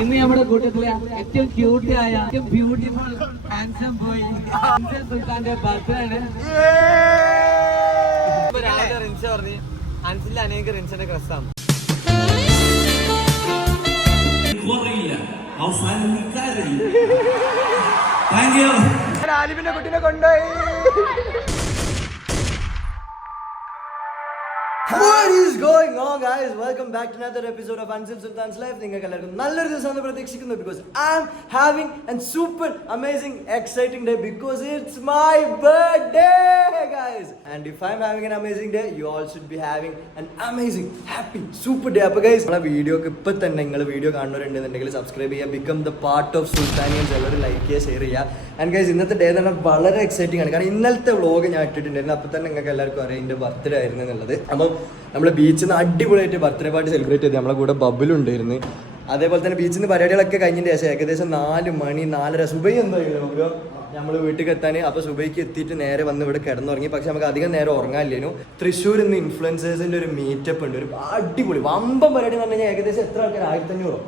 ഇന്ന് നമ്മുടെ കൂട്ടത്തിലെ ഏറ്റവും ക്യൂട്ടി ആയ ഏറ്റവും ബ്യൂട്ടിഫുൾ ഹാൻസം ബോയ് അൻസൽ സുൽത്താന്റെ ബർത്ത്ഡേ ആണ്. രാവിലെ റിൻഷ പറഞ്ഞ് അൻസിലെ അനേക റിൻഷന്റെ ക്രസ്സാണ് കുറയില്ല അവസാനം നീ കരയും. താങ്ക് യു ആലിമിന്റെ കുട്ടിനെ കൊണ്ടുപോയി. What is going on guys? Welcome back to another episode of Ansil Sultan's Life. നിങ്ങൾക്ക് എല്ലാവർക്കും നല്ലൊരു ദിവസം എന്ന് പ്രതീക്ഷിക്കുന്നു because I am having and super amazing exciting day because it's my birthday guys and if I am having an amazing day you all should be having an amazing happy super day. അപ്പോൾ guys നമ്മളെ വീഡിയോക്ക് ഇപ്പൊ തന്നെ നിങ്ങൾ video കാണുന്നവരുണ്ടെന്നുണ്ടെങ്കിൽ subscribe ചെയ്യുക become the part of സുൽത്താനിയൻസ് എല്ലാവരും like ചെയ്യുക ഷെയർ ചെയ്യുക. ആൻഡ് ഗൈസ് ഇന്നത്തെ ഡേ പറഞ്ഞാൽ വളരെ എക്സൈറ്റിംഗ് ആണ്. കാരണം ഇന്നലത്തെ വ്ളോഗ് ഞാൻ ഇട്ടിട്ടുണ്ടായിരുന്നു. അപ്പോൾ തന്നെ നിങ്ങൾക്ക് എല്ലാവർക്കും അറിയാം എന്റെ ബർത്ത്ഡേ ആയിരുന്നു എന്നുള്ളത്. അപ്പം നമ്മൾ ബീച്ചിൽ നിന്ന് അടിപൊളിയായിട്ട് ബർത്ത്ഡേ പാർട്ടി സെലിബ്രേറ്റ് ചെയ്ത് നമ്മളെ കൂടെ ബബിളുണ്ടായിരുന്നു അതേപോലെ തന്നെ ബീച്ചിൽ നിന്ന് പരിപാടികളൊക്കെ കഴിഞ്ഞതിന് ശേഷം ഏകദേശം നാല് മണി നാലര സുബൈ എന്തായിരുന്നു നമ്മൾ വീട്ടിൽ എത്താൻ അപ്പോൾ സുബൈക്ക് എത്തിയിട്ട് നേരെ വന്ന് ഇവിടെ കിടന്നുറങ്ങി. പക്ഷെ നമുക്ക് അധികം നേരം ഉറങ്ങാനില്ലേനു. തൃശ്ശൂർ നിന്ന് ഇൻഫ്ലുവൻസേഴ്സിന്റെ ഒരു മീറ്റപ്പ് ഉണ്ട്. ഒരു അടിപൊളി വമ്പം പരിപാടി എന്ന് പറഞ്ഞു ഏകദേശം എത്ര ആൾക്കാർ ആയിരത്തി അഞ്ഞൂറോ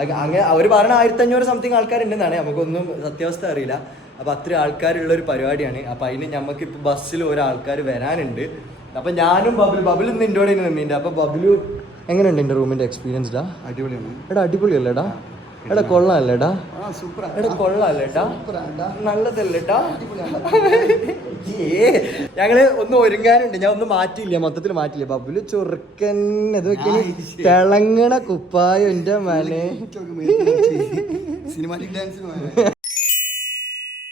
അങ്ങനെ അവർ പറഞ്ഞ ആയിരത്തി അഞ്ഞൂറ് സംതിങ് ആൾക്കാരുണ്ടെന്നാണ് നമുക്കൊന്നും സത്യാവസ്ഥ അറിയില്ല. അപ്പോൾ അത്ര ആൾക്കാരുള്ള ഒരു പരിപാടിയാണ്. അപ്പോൾ അതിന് നമുക്ക് ഇപ്പോൾ ബസ്സിൽ ഒരാൾക്കാർ വരാനുണ്ട്. അപ്പം ഞാനും ബബിൾ ബബിൾ ഇന്ന് എന്റെ കൂടെ നിന്നിട്ടുണ്ട് അപ്പൊ ബബിളു എങ്ങനെയുണ്ട് എന്റെ എക്സ്പീരിയൻസ് ഡാ അടിപൊളിയാണ്. എടാ അടിപൊളിയല്ലേടാ എടാ കൊള്ളാല്ലേടാ എടാ കൊള്ളാല്ലേടാ നല്ലതല്ലേട്ടാ ഏ ഞങ്ങൾ ഒന്ന് ഒരുങ്ങാനുണ്ട്. ഞാൻ ഒന്ന് മാറ്റിയില്ല മൊത്തത്തിൽ മാറ്റിയില്ല. ബബുൽ ചൊറുക്കൻ ഇത് വെക്കൽ തിളങ്ങണ കുപ്പായ എന്റെ മനെ. സിനിമാറ്റിക് ഡാൻസിന്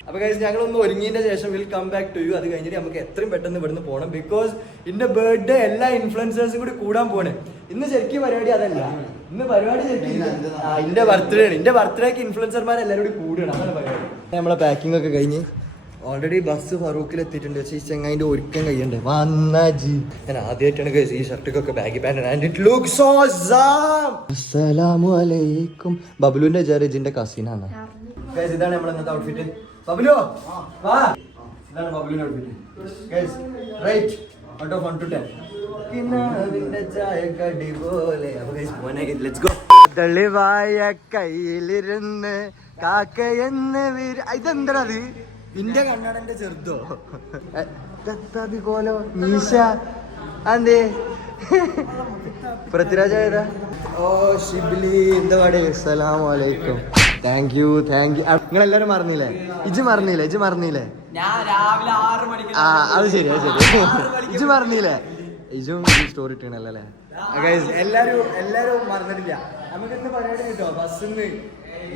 അപ്പൊ കഴിച്ച് ഞങ്ങൾ ഒന്ന് ഒരുങ്ങിയതിന്റെ ശേഷം will come back to you അത് കഴിഞ്ഞിട്ട് നമുക്ക് എത്രയും പെട്ടെന്ന് ഇവിടുന്ന് പോകണം ബിക്കോസ് ഇന്റെ ബർത്ത്ഡേ എല്ലാ ഇൻഫ്ലുവൻസേഴ്സും കൂടി കൂടാൻ പോണേ ഇന്ന് ശരിക്കും പരിപാടി അതല്ല. ഇന്ന് പരിപാടി ശരിക്കും ബർത്ത്ഡേ ആണ്. ഇന്റെ ബർത്ത്ഡേക്ക് ഇൻഫ്ലുവൻസർമാർ എല്ലാവരും കൂടി കൂടണം. അതാണ് പരിപാടി. നമ്മളെ പാക്കിംഗ് ഒക്കെ കഴിഞ്ഞ് ഓൾറെഡി ബസ് ഫറൂഖിൽ എത്തിയിട്ടുണ്ട്. പക്ഷേ ഈ ചെങ്ങായിന്റെ ഒരുക്കം കഴിയണ്ടേ. വന്ന ജി ഞാൻ ആദ്യമായിട്ടാണ് കഴിച്ചത് ഈ ഷർട്ടൊക്കെ baggy pant and it look so അസ്സലാമു അലൈക്കും. കസിനാണ് ഇതാണ് നമ്മളെ ഇന്നത്തെ ഔട്ട്ഫിറ്റ് ബബ്ലു വാ. ഇതാണ് ബബ്ലുവിന്റെ outfit right out of 1 two 10 കിനാവിന്റെ ചായക്കടി പോലെ. ലെറ്റ്സ് ഗോ തെളിവായ കയ്യിലിരുന്ന് കാക്കയെന്ന് ഇതെന്താ അത്? ഇന്റെ കണ്ണടന്റെ ചെറുതോ? കോലോ മീശ അതെ പൃഥ്വിരാജ് ഏതാ? ഓ ഷിബ്ലി എന്താ പാടേ അസ്സലാമു അലൈക്കും. താങ്ക് യു താങ്ക് യു നിങ്ങൾ എല്ലാരും മറന്നില്ലേ? ഇജ് മറന്നില്ലേ? ഇജ് മറന്നില്ലേ? ഞാൻ രാവിലെ ആറ് മണിക്ക് ആ അത് ശരി അത് ശരി. ഇജ് മറന്നില്ലേ? ഇജും ഈ സ്റ്റോറി ഇട്ടണല്ലോ അല്ലേ? എല്ലാരും എല്ലാരും മറന്നിട്ടില്ല. നമുക്ക് ഇന്ന് പരിപാടി കിട്ടോ. ബസ്സിന്ന്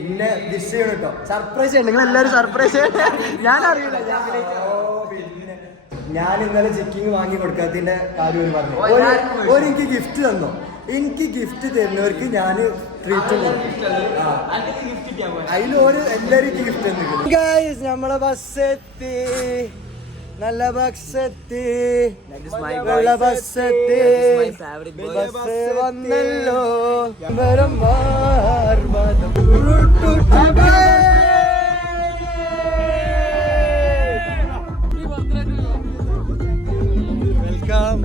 ഇന്നെ വിഷ് ചെയ്യണം കേട്ടോ. സർപ്രൈസ് ചെയ്യണം നിങ്ങൾ എല്ലാരും സർപ്രൈസ് ഞാൻ അറിയില്ല ഞാൻ പിന്നെ. ഞാൻ ഇന്നലെ ചെക്കിങ് വാങ്ങി കൊടുക്കാത്തതിന്റെ കാര്യം ഒരു പറഞ്ഞു. ഒരു- എനിക്ക് ഗിഫ്റ്റ് തന്നോ? എനിക്ക് ഗിഫ്റ്റ് തരുന്നവർക്ക് ഞാൻ ട്രീറ്റ് അതിൽ ഗിഫ്റ്റ് നമ്മളെ ബസ് എത്തി. നല്ല ബസ് എത്തി. നല്ല ബസ് എത്തി. ബസ് വന്നല്ലോ. വരം വെൽക്കം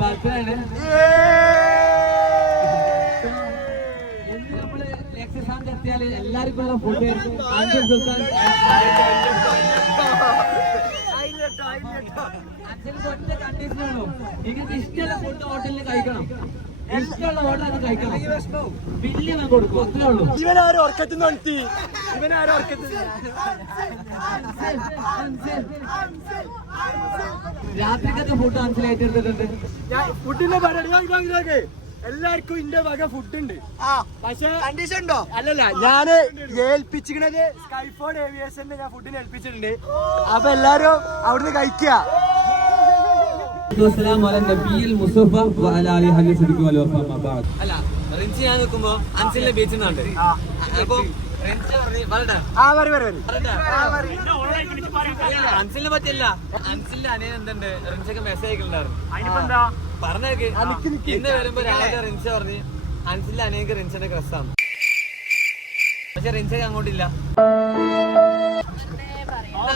ബർത്ത്ഡേ എത്തിയാൽ എല്ലാവർക്കും ഉള്ള ഫുഡ് അൻസൽ സുൽത്താൻ. അച്ഛനക്ക് ഒറ്റ കണ്ടീഷനുള്ളൂ നിങ്ങൾക്ക് ഇഷ്ടമുള്ള ഫുഡ് ഹോട്ടലിൽ കഴിക്കണം. ഇവനാരും ഉറക്കത്തിൽ നടത്തി ഇവനാരും ഉറക്കത്തിൽ രാത്രിക്കത്തെ ഫുഡ് മനസ്സിലായിട്ട് എടുത്തിട്ടുണ്ട്. ഫുഡിന്റെ പരിപാടി എല്ലാവർക്കും ഇന്റെ വക ഫുഡ് ഉണ്ട് പക്ഷേ കണ്ടീഷൻ ഉണ്ടോ? അല്ലല്ല ഞാൻ ഏൽപ്പിച്ചിരിക്കണത് സ്കൈഫോർഡ് ഏവിയേഷന്റെ ഞാൻ ഫുഡിന് ഏൽപ്പിച്ചിട്ടുണ്ട്. അപ്പൊ എല്ലാരും അവിടുന്ന് കഴിക്കുക. അല്ല റിൻസി ഞാൻ നിൽക്കുമ്പോ അൻസിലിന്റെ ബീച്ചിൽ നിന്നുണ്ട് അപ്പൊ പറഞ്ഞു പറയട്ടെ ആ വരി വരി വരി. അൻസിലിനെ പറ്റില്ല അൻസിലിന്റെ അനിയൻ എന്തുണ്ട്? റിൻസിക്ക് മെസ്സേജ് അയക്കുന്നുണ്ടായിരുന്നു പറഞ്ഞേക്ക്. ഇന്ന് വരുമ്പോ രാവിലെ റിൻസി പറഞ്ഞ് അൻസിലിന്റെ അനിയക്ക് റിൻസിന്റെ ക്രസ്സാണ് പക്ഷെ റിൻസക്ക് അങ്ങോട്ടില്ല.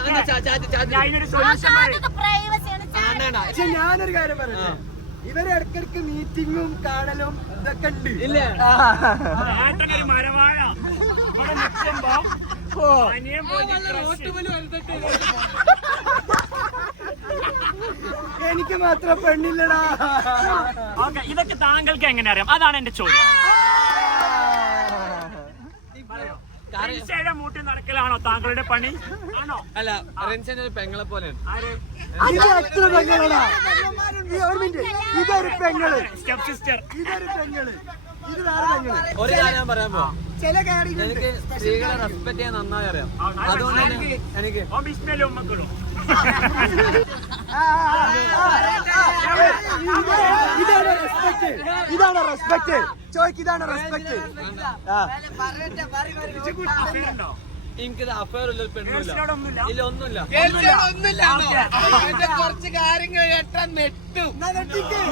എന്നാ, ചാ- ചാ- ചാ- പക്ഷെ ഞാനൊരു കാര്യം പറയട്ടെ? ഇവർ ഇടക്കിടക്ക് മീറ്റിങ്ങും കാണലും ഇതൊക്കെ ഉണ്ട്. ഇല്ല. മരവാഴ. എനിക്ക് മാത്രം പെണ്ണില്ലടാ. ഓക്കെ ഇതൊക്കെ താങ്കൾക്ക് എങ്ങനെ അറിയാം? അതാണ് എന്റെ ചോദ്യം. റിൻസയുടെ മൂട്ടിൽ നടക്കലാണോ താങ്കളുടെ പണി ആണോ അല്ല റിൻസിന്റെ ഒരു പെങ്ങളെ പോലെയാണ് എത്ര പെങ്ങളാടാ ഒരു മിനിറ്റ് ഇതൊരു പെങ്ങൾ സ്റ്റെപ്പ് സിസ്റ്റർ ഇതൊരു പെങ്ങൾ ഇത് വേറെ പെങ്ങൾ ഒരു കാര്യം ഞാൻ പറയാൻ പോവാം ചില കാര്യങ്ങളുണ്ട് എനിക്ക് സ്ത്രീകളെ റെസ്പെക്ട് ചെയ്യാൻ നന്നായി അറിയാം അതുകൊണ്ട് എനിക്ക് എനിക്ക് ഓ ബിസ്മലും ഉമ്മക്കളും ഇതാണ് റെസ്പെക്ട് ഇതാണ് റെസ്പെക്ട് ചോയ്ക്ക് ഇതാണ് റെസ്പെക്ട് പേരുണ്ടോ എനിക്കിത് ഇല്ല കുറച്ച് കാര്യങ്ങൾ ഗേൾസിനോടൊന്നുമില്ല ഇല്ല ഒന്നുമില്ല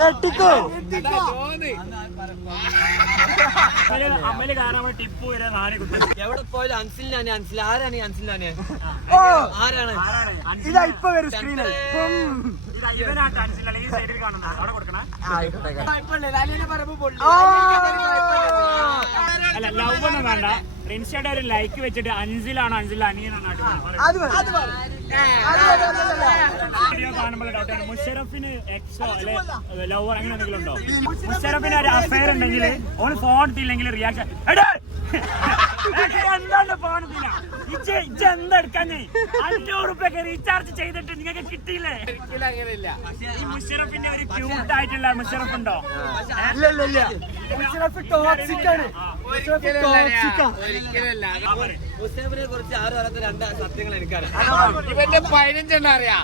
നെട്ടിക്കോ. അമൽ കാരണം ടിപ്പു വരെ നാല് കുട്ടി. എവിടെ പോയാലും അൻസിലിനാണ് അൻസിൽ. ആരാണ് ഈ അൻസിലിനാണ്? ആരാണ്? ഇതാ ഇപ്പൊ വരും സ്ക്രീനിൽ ഇതാ ഇവനാട്ട് അൻസിലല്ല ഈ സൈഡിൽ കാണുന്നത്. അവിടെ കൊടുക്കണേ. അല്ല ലവ് ഒന്നും വേണ്ട. റിൻഷയുടെ ഒരു ലൈക്ക് വെച്ചിട്ട് അഞ്ചിലാണ് അഞ്ചിൽ അനിയനാണ് കാണുമ്പോൾ ഡൗട്ടാണ് മുഷറഫിന് എക്സോ അല്ലെ ലവർ അങ്ങനെ എന്തെങ്കിലും ഉണ്ടോ മുഷറഫിന് ഒരു അഫയർ ഉണ്ടെങ്കിൽ ഓന് ഫോൺ എടുത്തില്ലെങ്കിൽ റിയാക്ഷൻ എന്താണ് ഫോൺ എടുത്തില്ല ഇജ്ജ് ഇജ്ജ് എന്താ എടുക്കാഞ്ഞേ അഞ്ഞൂറ് റുപ്യൊക്കെ റീചാർജ് ചെയ്തിട്ട് നിങ്ങൾക്ക് കിട്ടിയില്ലേ? ഈ മുഷറഫിന്റെ ഒരു ക്യൂട്ട് ആയിട്ടുള്ള മുഷറഫ് ഉണ്ടോ ഇല്ല ഇല്ല ഇല്ല മുഷറഫ് ടോക്സിക് ആണ്. മുഷറഫ് ടോക്സിക് മുസ്ലിമിനെ കുറിച്ച് ആരും അറിയാത്ത രണ്ട് സത്യങ്ങൾ എനിക്കറിയാം. ഇവന്റെ പതിനഞ്ചെണ്ണം അറിയാം.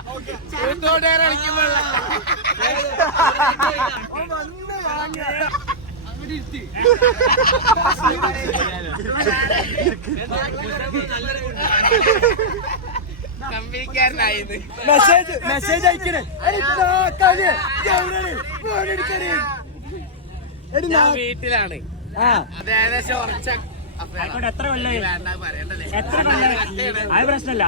കമ്പനിക്കാരനായത് മെസ്സേജ് മെസ്സേജ് അയക്കണേ. വീട്ടിലാണ്. ആയിക്കോട്ടെ എത്ര കൊല്ലായി? എത്ര കൊല്ലായി? അത് പ്രശ്നമല്ല.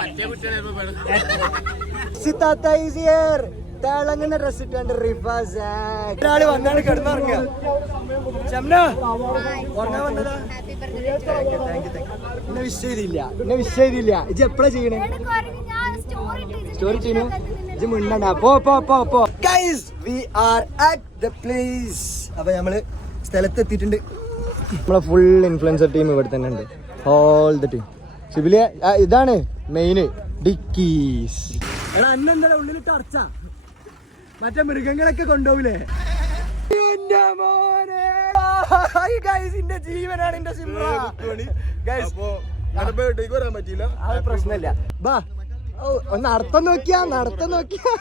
സിത്താത്ത here. തിളങ്ങുന്ന ഡ്രസ് ഇട്ടാണ്ട് റിഫാസ് ഒരാൾ വന്നാണ് കിടന്നിറങ്ങുക. വിഷ് ചെയ്തില്ല. ഇജ് എപ്പോഴാ ചെയ്യണേ? സ്റ്റോറി ചെയ്യണു? ഇജ് മുണ്ടണ്ട. അപ്പൊ നമ്മൾ സ്ഥലത്ത് എത്തിയിട്ടുണ്ട് നമ്മളെ ഫുൾ ഇൻഫ്ലുവൻസർ ടീം ഇവിടെ തന്നെ ഉണ്ട്. ഓൾ ദ ടീം സിബിലിയ ഇതാണ് മെയിന് ഡിക്കീസ് എടാ അന്നെന്താ ഉള്ളിലിട്ട് അർച്ച മറ്റേ മൃഗങ്ങളൊക്കെ കൊണ്ടുപോകില്ലേ ജീവനാണ് എന്റെ സിംഹ. അത് പ്രശ്നമില്ല. ബാ. നടത്തം നോക്കിയാ നടത്തം നോക്കിയാ.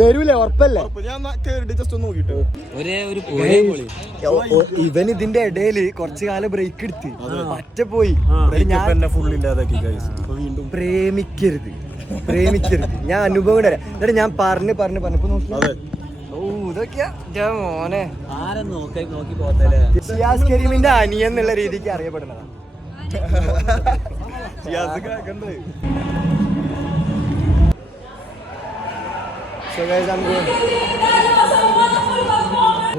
വരൂലേ ഉറപ്പല്ലേ? ഇവൻ ഇതിന്റെ ഇടയിൽ കുറച്ചു കാലം ബ്രേക്ക് എടുത്ത്. പറ്റ പോയി. പ്രേമിക്കരുത്. പ്രേമിക്കരുത്. ഞാൻ അനുഭവം തരാം എന്നിട്ട് ഞാൻ പറഞ്ഞ് പറഞ്ഞ് പറഞ്ഞപ്പോ നോക്കി ഓ ഇതൊക്കെയാ? മോനെ. ആരെ നോക്കി നോക്കി പോകത്തല്ലേ? ഷിയാസ് കരീമിന്റെ അനിയൻ എന്നുള്ള രീതിക്ക് അറിയപ്പെടുന്നതാണ് So guys, I'm going.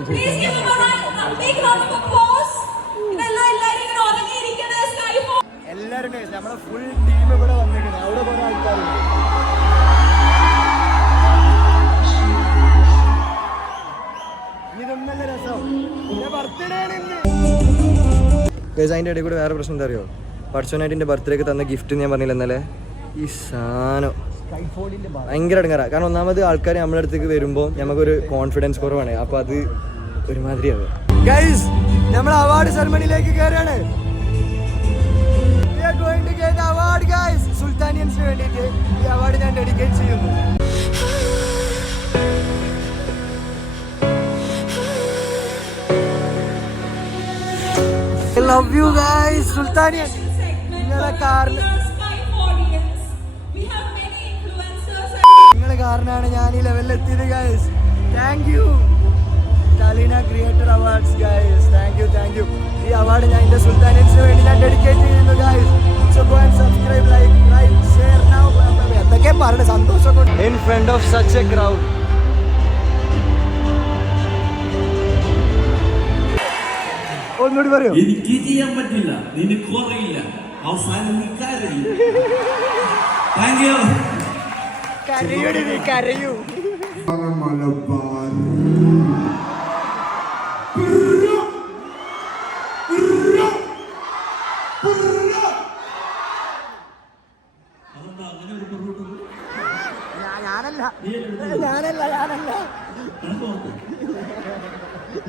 Please give him a round, a big round of applause. ഇതെല്ലാം എല്ലാവരും ഇങ്ങനെ ഉറങ്ങിയിരിക്കുന്നത് സ്കൈ എല്ലാരും guys, ഫുൾ ടീം ഇവിടെ വന്നിരിക്കുന്നത് അവിടെ കുറെ ആൾക്കാരുണ്ട്. ഗൈസ് അതിന്റെ ഇടയിൽ കൂടെ വേറെ പ്രശ്നം എന്താ അറിയോ? പഠിച്ചോനായിട്ട് എന്റെ ബർത്ത്ഡേക്ക് തന്ന ഗിഫ്റ്റ് ഞാൻ പറഞ്ഞില്ല ഇന്നലെ? ഈ സാധനം ഭയങ്കര അടങ്ങാറ. കാരണം ഒന്നാമത് ആൾക്കാർ നമ്മുടെ അടുത്തേക്ക് വരുമ്പോൾ നമുക്കൊരു കോൺഫിഡൻസ് കുറവാണ്. അപ്പോൾ അത് ഒരുമാതിരിയാവും. ഗൈസ് നമ്മൾ അവാർഡ് സെറമണിയിലേക്ക് ഗൈസ് സുൽത്താനിയൻസിന് വേണ്ടിയിട്ട് ഈ അവാർഡ് ഞാൻ ഡെഡിക്കേറ്റ് ചെയ്യുന്നു. ലവ് യു ഗൈസ് സുൽത്താനിയൻ നിങ്ങളെ influencers. നിങ്ങളെ കാരണമാണ് ഞാൻ ഈ ലെവലിൽ എത്തിയത് guys thank you Kalina creator awards guys thank you thank you ഈ അവാർഡ് ഞാൻ എന്റെ സുൽത്താനിയൻസിന് വേണ്ടി ഞാൻ ഡെഡിക്കേറ്റ് ചെയ്യുന്നു guys subscribe like right share now എന്തൊക്കെ പറഞ്ഞു സന്തോഷം in front of such a crowd ഒന്നുകൂടി പറയോ. എനിക്ക് ചെയ്യാൻ പറ്റില്ല. നിനക്ക് കുറയില്ല. അവസാനം നീ കരയും. താങ്ക് യു കരയൂടി നീ കരയൂ. ഞാനല്ല. ഞാനല്ല ഞാനല്ല.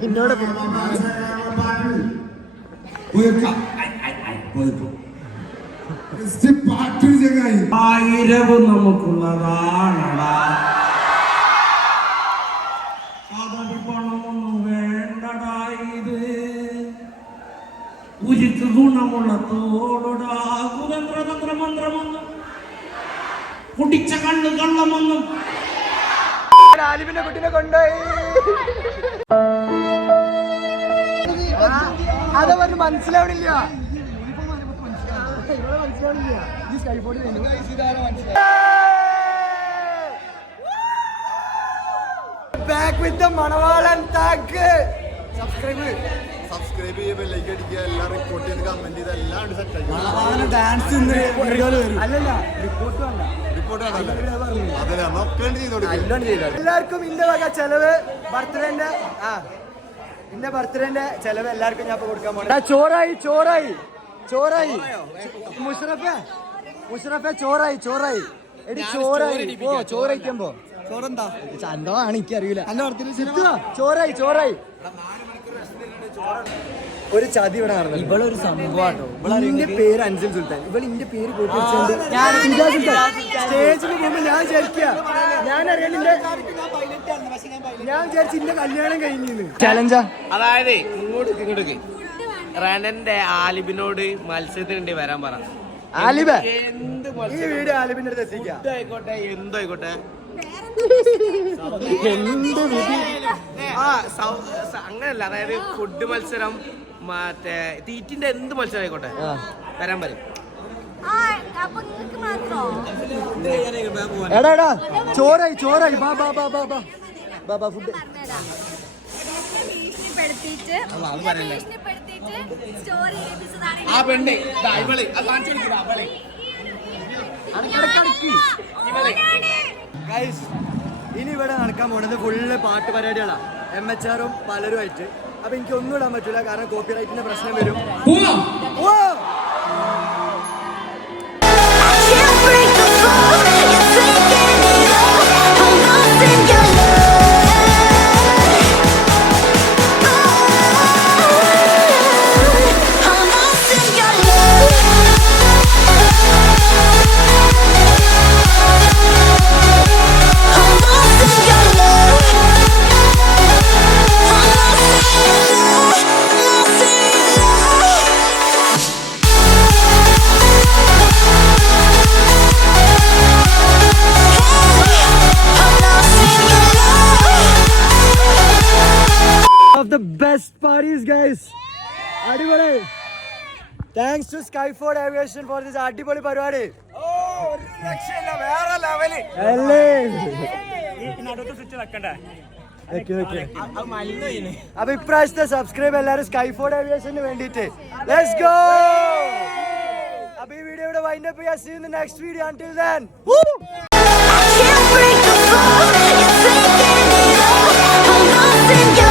എന്നോട് ആയിരവും നമുക്കുള്ളതാണടാ. അതൊരു പണമൊന്നും വേണ്ടടാ ഇത്. ഉരുക്ക് ഗുണമുള്ള തോടടാ. കുതന്ത്ര തന്ത്ര മന്ത്രമൊന്നും. കുടിച്ച കണ്ണ് കള്ളമൊന്നും. ആലിമിന്റെ കുട്ടിനെ കൊണ്ടുപോയി. മനസ്സിലാവണില്ല. Back with the Manavalan താക്ക് subscribe subscribe like അടിക്കുക എല്ലാം റിപ്പോർട്ട് ചെയ്ത് കമന്റ് ചെയ്ത് എല്ലാം സെറ്റ് ഡാൻസ് അല്ലല്ല റിപ്പോർട്ട് അതെ എല്ലാവർക്കും ഇന്റെ വക ചെലവ് ബർത്ത്ഡേന്റെ ആ. ഇന്റെ ബർത്ത്ഡേന്റെ ചെലവ് എല്ലാവർക്കും ഞാൻ കൊടുക്കാൻ പോണേ. ചോറായി ചോറായി. ചോറായി. മുഷറഫെ മുഷറഫെ ചോറായി ചോറായി. എടി ചോറായി. ഓ ചോറയിക്കുമ്പോ ചോറെന്താ? ചന്തോ ആണ് എനിക്കറിയില്ല ചോറായി ചോറായി. ഒരു ചതി ഇവിടെ നടന്നു ഇവളൊരു സംഭവം ഇന്റെ പേര് അൻസിൽ സുൽത്താൻ. ഇവൾ ഇന്റെ പേര് സ്റ്റേജിൽ പോകുമ്പോ ഞാൻ വിചാരിക്കുക. ഞാൻ അറിയാൻ ഞാൻ വിചാരിച്ചിന്റെ കല്യാണം കഴിഞ്ഞു ചലഞ്ചാ അതായത് ഇങ്ങോട്ട് ഇങ്ങോട്ടേക്ക്. റണന്റെ ആലിബിനോട് മത്സരത്തിനുണ്ട് വരാൻ പറ. ആലിബ? എന്ത് വീഡിയോ ആലിബിന്റെ അടുത്ത് എത്തിക്കാം. ആയിക്കോട്ടെ എന്തായിക്കോട്ടെ എന്ത് വിധി? ആ അങ്ങനല്ല. അതായത് ഫുഡ് മത്സരം മറ്റേ തീറ്റിന്റെ എന്ത് മത്സരം ആയിക്കോട്ടെ? വരാൻ പറയും. ആ അപ്പൊ നിങ്ങൾക്ക് മാത്രോ? എടാ എടാ ചോറായി ചോറായി. ബാ ബാ ബാ ബാ ബാ. ബാ ബാ ഫുഡ് ആ പെണ്ണെ. ഇവൾ. കാണിച്ചു കൊടുക്കുക അവളെ ഗൈസ് ഇനി ഇവിടെ നടക്കാൻ പോണത് ഫുള്ള് പാട്ട് പരിപാടികളാണ് എം എച്ച് ആറും പലരുമായിട്ട്. അപ്പൊ എനിക്ക് ഒന്നും ഇടാൻ പറ്റൂല കാരണം കോപ്പി റൈറ്റിന്റെ പ്രശ്നം വരും. Thanks to Sky Ford Aviation for this അടിപൊളി പരിപാടി. അപ്പൊ ഇപ്രാവശ്യത്തെ സബ്സ്ക്രൈബ് എല്ലാരും സ്കൈ ഫോർഡ് ഏവിയേഷന് വേണ്ടിട്ട് ലെറ്റ്സ് ഗോ അപ്പൊ ഈ വീഡിയോ ഇവിടെ വൈൻഡ് അപ്പ് ചെയ്യാം see in the next video I can't break the flow. You're taking me all. I'm lost in your